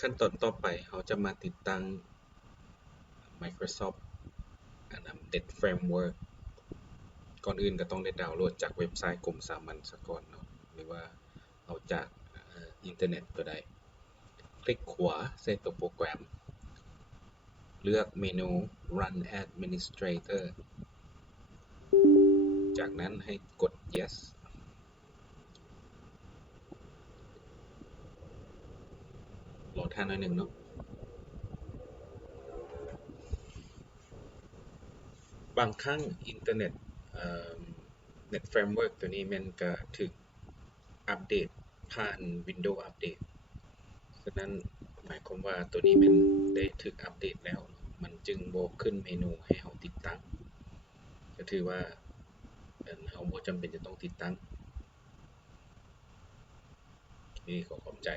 ขั้นตอนต่อไปเขาจะมาติดตั้ง Microsoft Net Framework ก่อนอื่นก็ต้องได้ดาวน์โหลดจากเว็บไซต์กรมสามัญสกลเนาะหรือว่าเอาจากอินเทอร์เน็ตก็ได้คลิกขวาใส่ตัวโปรแกรมเลือกเมนู Run Administrator จากนั้นให้กด Yes รอท่าหน่อยหนึ่งเนาะบางครั้งอินเทอร์เน็ตNet Framework ตัวนี้มันก็ถึกอัปเดตผ่าน Windows อัปเดตฉะนั้นหมายความว่าตัวนี้มันได้ถึกอัปเดตแล้วมันจึงบ่ขึ้นเมนูให้เราติดตั้งก็ถือว่าเราบ่จำเป็นจะต้องติดตั้งนี่ขอขอบใจ